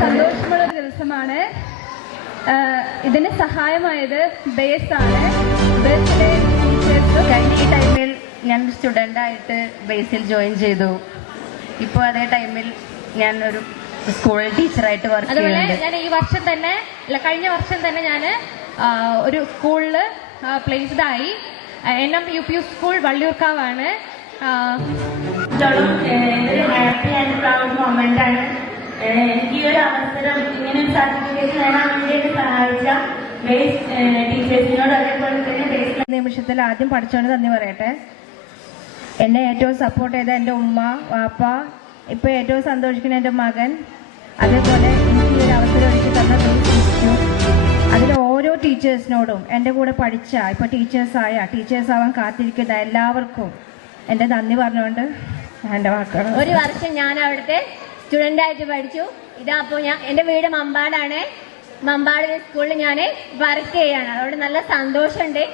സന്തോഷമുള്ള ഒരു ദിവസമാണ്. ഇതിന് സഹായമായത് ബേസാണ്. ബേസിലെ ടീച്ചേഴ്സ് കഴിഞ്ഞ ഈ ടൈമിൽ ഞാൻ സ്റ്റുഡൻ്റായിട്ട് ബേസിൽ ജോയിൻ ചെയ്തു. ഇപ്പോൾ അതേ ടൈമിൽ ഞാൻ ഒരു സ്കൂൾ ടീച്ചറായിട്ട് വർക്ക് അതുപോലെ ചെയ്യുന്നുണ്ട്. ഞാൻ ഈ വർഷം തന്നെ കഴിഞ്ഞ വർഷം തന്നെ ഞാൻ ഒരു സ്കൂളിൽ പ്ലേസ്ഡ് ആയി. NM UP സ്കൂൾ വള്ളിയൂർക്കാവാണ്. ഒരു ഹാപ്പി ആൻഡ് പ്രൗഡ് മൊമെന്റ് ആണ്. ഈ ഒരു അവസരം ഇങ്ങനെ ഒരു സർട്ടിഫിക്കറ്റ് നേടാൻ വേണ്ടിയിട്ട് സഹായിച്ച ബേസ് ടീച്ചേഴ്സിനോട് അതേപോലെ തന്നെ ബേസ് നിമിഷത്തിൽ ആദ്യം പഠിച്ചോണ്ട് നന്ദി പറയട്ടെ. എന്നെ ഏറ്റവും സപ്പോർട്ട് ചെയ്ത എൻ്റെ ഉമ്മ, വാപ്പ, ഇപ്പോൾ ഏറ്റവും സന്തോഷിക്കുന്ന എൻ്റെ മകൻ, അതേപോലെ എനിക്ക് ഈ ഒരു അവസരം ഒരുക്കി തന്ന അതിൽ ഓരോ ടീച്ചേഴ്സിനോടും എൻ്റെ കൂടെ പഠിച്ച ഇപ്പോൾ ടീച്ചേഴ്സാവാൻ കാത്തിരിക്കുന്ന എല്ലാവർക്കും എൻ്റെ നന്ദി പറഞ്ഞുകൊണ്ട് എൻ്റെ വാക്കുകൾ. ഒരു വർഷം ഞാൻ അവിടുത്തെ സ്റ്റുഡൻ്റായിട്ട് പഠിച്ചു. അപ്പോൾ എൻ്റെ വീട് മമ്പാടാണ്. മമ്പാട് സ്കൂളിൽ ഞാൻ വർക്ക് ചെയ്യാണ്. അതുകൊണ്ട് നല്ല സന്തോഷമുണ്ട്.